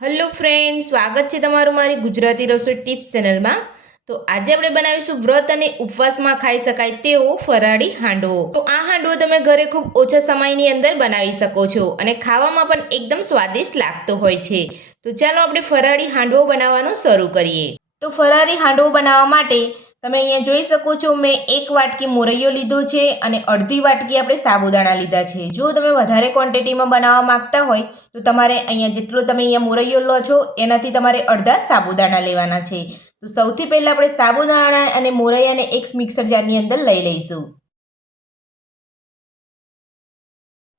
Hello friend, સ્વાગત છે તમારું મારી ગુજરાતી રસોઈ ટિપ્સ ચેનલમાં। તો આજે આપણે બનાવીશું વ્રત અને ઉપવાસમાં ખાઈ શકાય તેવો ફરાળી હાંડવો। તો આ હાંડવો તમે ઘરે ખૂબ ઓછા સમયની અંદર બનાવી શકો છો અને ખાવામાં પણ એકદમ સ્વાદિષ્ટ લાગતો હોય છે। તો ચાલો આપણે ફરાળી હાંડવો બનાવવાનું શરૂ કરીએ। તો ફરાળી હાંડવો બનાવવા માટે તમે અહીંયા જોઈ શકો છો, મેં 1 વાટકી મોરૈયો લીધો છે અને અડધી વાટકી આપણે સાબુદાણા લીધા છે। જો તમે વધારે ક્વોન્ટિટીમાં બનાવવા માંગતા હોય તો તમારે અહીંયા જેટલો તમે અહીંયા મોરૈયો લો છો એનાથી તમારે અડધા સાબુદાણા લેવાના છે। તો સૌથી પહેલાં આપણે સાબુદાણા અને મોરૈયાને એક મિક્સર જારની અંદર લઈ લઈશું।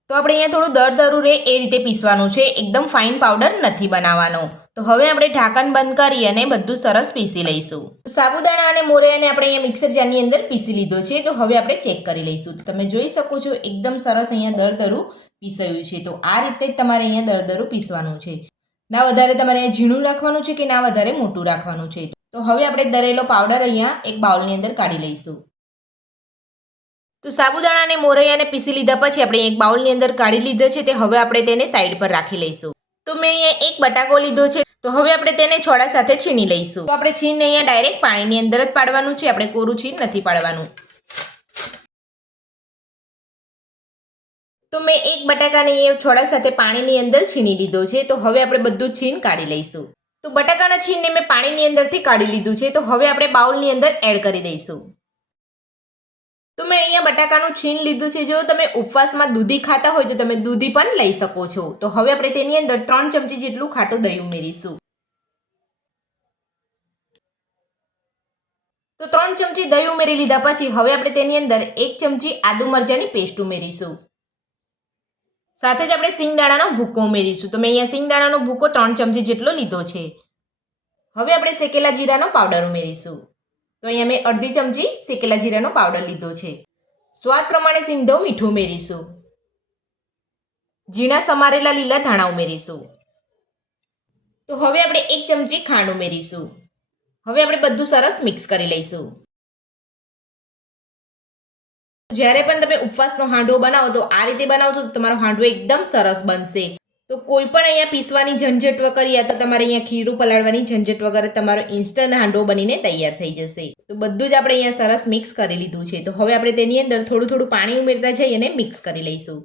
તો આપણે અહીંયા થોડું દરદરું રહે એ રીતે પીસવાનું છે, એકદમ ફાઇન પાવડર નથી બનાવવાનો। તો હવે આપણે ઢાંકણ બંધ કરી અને બધું સરસ પીસી લઈશું। સાબુદાણા અને મોરૈયાને આપણે અહીંયા મિક્સર જારની અંદર પીસી લીધો છે। તો હવે આપણે ચેક કરી લઈશું। તો તમે જોઈ શકો છો એકદમ સરસ અહીંયા દરદરું પીસાયું છે। તો આ રીતે જ તમારે અહીંયા દરદરું પીસવાનું છે, ના વધારે તમારે અહીંયા ઝીણું રાખવાનું છે કે ના વધારે મોટું રાખવાનું છે। તો હવે આપણે દરેલો પાવડર અહીંયા એક બાઉલની અંદર કાઢી લઈશું। તો સાબુદાણા અને મોરૈયાને પીસી લીધા પછી આપણે એક બાઉલની અંદર કાઢી લીધો છે, તે હવે આપણે તેને સાઈડ પર રાખી લઈશું। તો મેં અહીંયા એક બટાકો લીધો છે, તો હવે આપણે તેને છોડા સાથે છીણી લઈશું। તો આપણે છીણ અહીંયા ડાયરેક્ટ પાણીની અંદર જ પાડવાનું છે, આપણે કોરું છીણ નથી પાડવાનું। તો મેં એક બટાકાને એ છોડા સાથે પાણીની અંદર છીણી લીધો છે, તો હવે આપણે બધું છીણ કાઢી લઈશું। તો બટાકાના છીણને મેં પાણીની અંદરથી કાઢી લીધું છે, તો હવે આપણે બાઉલની અંદર એડ કરી દઈશું। તો મેં અહીંયા બટાકાનું છીણ લીધું છે। જો તમે ઉપવાસમાં દૂધી ખાતા હોય તો તમે દૂધી પણ લઈ શકો છો। તો હવે આપણે તેની અંદર 3 ચમચી જેટલું ખાટું દહીં ઉમેરીશું। તો 3 ચમચી દહીં ઉમેરી લીધા પછી હવે આપણે તેની અંદર 1 ચમચી આદુ મરચાંની પેસ્ટ ઉમેરીશું। સાથે જ આપણે સિંગદાણાનો ભૂકો ઉમેરીશું। તો મેં અહીંયા સિંગદાણાનો ભૂકો 3 ચમચી જેટલો લીધો છે। હવે આપણે શેકેલા જીરાનો પાવડર ઉમેરીશું। તો અહીંયા મેં અડધી ચમચી શેકેલા જીરાનો પાવડર લીધો છે। સ્વાદ પ્રમાણે સિંધવ મીઠું ઉમેરીશું। ઝીણા સમારેલા લીલા ધાણા ઉમેરીશું। તો હવે આપણે 1 ચમચી ખાંડ ઉમેરીશું। હવે આપણે બધું સરસ મિક્સ કરી લઈશું। જ્યારે પણ તમે ઉપવાસનો હાંડવો બનાવો તો આ રીતે બનાવશો તો તમારો હાંડવો એકદમ સરસ બનશે। તો કોઈ પણ અહીંયા પીસવાની ઝંઝટ વગર યા તો તમારે અહીંયા ખીરું પલાળવાની ઝંઝટ વગર તમારો ઇન્સ્ટન્ટ હાંડવો બનીને તૈયાર થઈ જશે। તો બધું જ આપણે અહીંયા સરસ મિક્સ કરી લીધું છે। તો હવે આપણે તેની અંદર થોડું થોડું પાણી ઉમેરતા જઈ અને મિક્સ કરી લઈશું।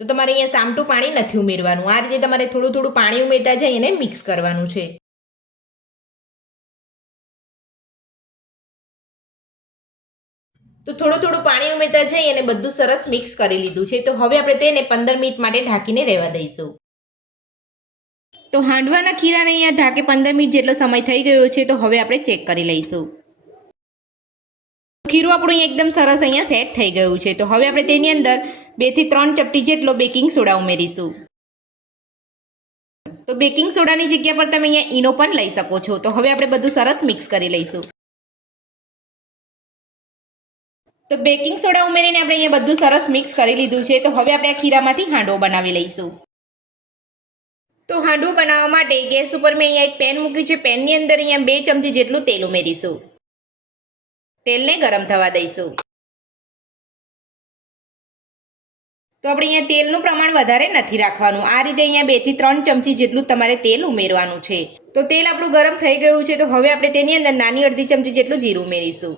તો તમારે અહીંયા સામટું પાણી નથી ઉમેરવાનું, આ રીતે તમારે થોડું થોડું પાણી ઉમેરતા જઈ અને મિક્સ કરવાનું છે। તો થોડું થોડું પાણી ઉમેરતા જઈ અને બધું સરસ મિક્સ કરી લીધું છે। તો હવે આપણે તેને 15 મિનિટ માટે ઢાંકીને રહેવા દઈશું। તો હાંડવાના ખીરાને અહીંયા ઢાંકે 15 મિનિટ જેટલો સમય થઈ ગયો છે। તો હવે આપણે ચેક કરી લઈશું। ખીરું આપણું એકદમ સરસ અહીંયા સેટ થઈ ગયું છે। તો હવે આપણે તેની અંદર 2 થી 3 ચપટી જેટલો બેકિંગ સોડા ઉમેરીશું। તો બેકિંગ સોડાની જગ્યા પર તમે અહીંયા ઈનો પણ લઈ શકો છો। તો હવે આપણે બધું સરસ મિક્સ કરી લઈશું। તો બેકિંગ સોડા ઉમેરીને આપણે અહીંયા બધું સરસ મિક્સ કરી લીધું છે। તો હવે આપણે આ ખીરામાંથી હાંડવો બનાવી લઈશું। તો હાંડવો બનાવવા માટે ગેસ ઉપર મેં અહીંયા એક પેન મૂક્યું છે। પેનની અંદર અહીંયા 2 ચમચી જેટલું તેલ ઉમેરીશું। તેલને ગરમ થવા દઈશું। તો આપણે અહીંયા તેલનું પ્રમાણ વધારે નથી રાખવાનું, આ રીતે અહીંયા 2 થી 3 ચમચી જેટલું તમારે તેલ ઉમેરવાનું છે। તો તેલ આપણું ગરમ થઈ ગયું છે। તો હવે આપણે તેની અંદર નાની અડધી ચમચી જેટલું જીરું ઉમેરીશું।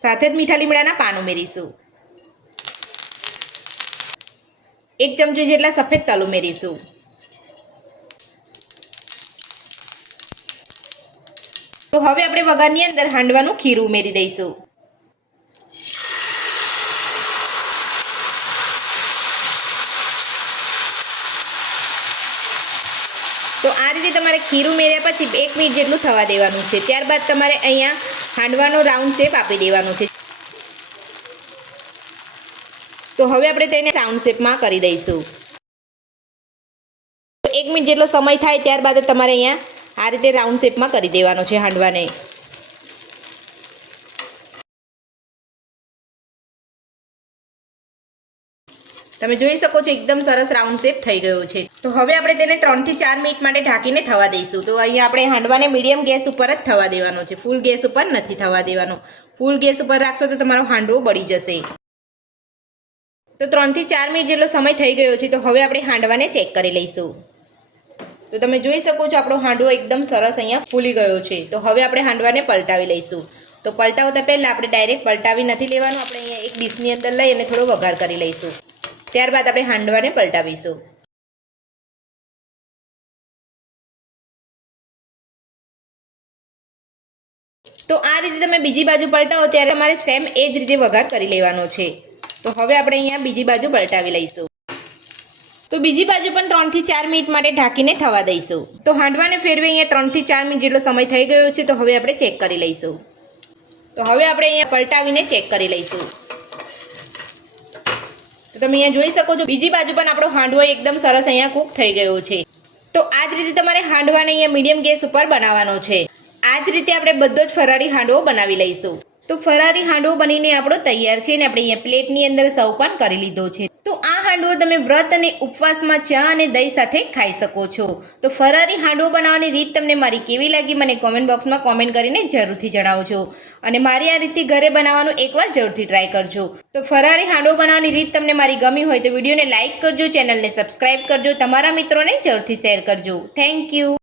સાથે જ મીઠા લીમડાના પાન ઉમેરીશું। 1 ચમચી જેટલા સફેદ તલ ઉમેરીશું। તો હવે આપણે વઘારની અંદર હાંડવાનું ખીરું ઉમેરી દઈશું। તો આ રીતે તમારે ખીરું ઉમેર્યા પછી 1 મિનિટ જેટલું થવા દેવાનું છે। ત્યારબાદ તમારે અહીંયા હાંડવાનો રાઉન્ડ શેપ આપી દેવાનો છે। તો હવે આપણે તેને રાઉન્ડ શેપમાં કરી દઈશું। 1 મિનિટ જેટલો સમય થાય ત્યારબાદ તમારે અહીંયા આ રીતે રાઉન્ડ શેપમાં કરી દેવાનો છે હાંડવાને। તમે જોઈ શકો છો એકદમ સરસ રાઉન્ડ શેપ થઈ ગયો છે। તો હવે આપણે તેને 3 થી 4 મિનિટ માટે ઢાંકીને થવા દઈશું। તો અહીંયા આપણે હાંડવાને મીડિયમ ગેસ ઉપર જ થવા દેવાનો છે, ફૂલ ગેસ ઉપર નથી થવા દેવાનો। ફૂલ ગેસ ઉપર રાખશો તો તમારો હાંડવો બળી જશે। તો 3 થી 4 મિનિટ જેટલો સમય થઈ ગયો છે. તો હવે આપણે હાંડવાને ચેક કરી લઈશું. તો તમે જોઈ શકો છો આપણો હાંડવો એકદમ સરસ અહીંયા ફૂલી ગયો છે. તો હવે આપણે હાંડવાને પલટાવી લઈશું. તો પલટાવતા પહેલાં આપણે ડાયરેક્ટ પલટાવી નથી લેવાનું. આપણે અહીંયા એક ડીશની અંદર લઈ અને થોડો વઘાર કરી લઈશું. ત્યારબાદ આપણે હાંડવાને પલટાવીશું. તો આ રીતે તમે બીજી બાજુ પલટાવો ત્યારે તમારે સેમ એ જ રીતે વઘાર કરી લેવાનો છે. તો હવે આપણે અહીંયા બીજી બાજુ પલટાવી લઈશું. તો બીજી બાજુ પણ 3 થી 4 મિનિટ માટે ઢાંકીને થવા દઈશું. તો હાંડવાને ફેરવે અહીંયા 3 થી 4 મિનિટ જેટલો સમય થઈ ગયો છે. તો હવે આપણે ચેક કરી લઈશું. તો હવે આપણે અહીંયા પલટાવીને ચેક કરી લઈશું. તો તમે અહીંયા જોઈ શકો છો બીજી બાજુ પણ આપણો હાંડવો એકદમ સરસ અહીંયા કૂક થઈ ગયો છે. તો આ જ રીતે તમારે હાંડવાને અહીંયા મીડિયમ ગેસ ઉપર બનાવવાનો છે. આ જ રીતે આપણે બધો જ ફરારી હાંડવો બનાવી લઈશું. તો ફરારી હાંડવો બનીને આપણો તૈયાર છે ને આપણે અહીંયા પ્લેટની અંદર સર્વ પણ કરી લીધો છે. તો આ હાંડવો તમે વ્રત અને ઉપવાસમાં ચા અને દહીં સાથે ખાઈ શકો છો. તો ફરારી હાંડવો બનાવવાની રીત તમને મારી કેવી લાગી મને કોમેન્ટ બોક્સમાં કોમેન્ટ કરીને જરૂરથી જણાવજો. અને મારી આ રીતે ઘરે બનાવવાનું એકવાર જરૂરથી ટ્રાય કરજો. તો ફરારી હાંડવો બનાવવાની રીત તમને મારી ગમી હોય તો વિડીયોને લાઇક કરજો, ચેનલને સબસ્ક્રાઇબ કરજો, તમારા મિત્રોને જરૂરથી શેર કરજો. Thank you.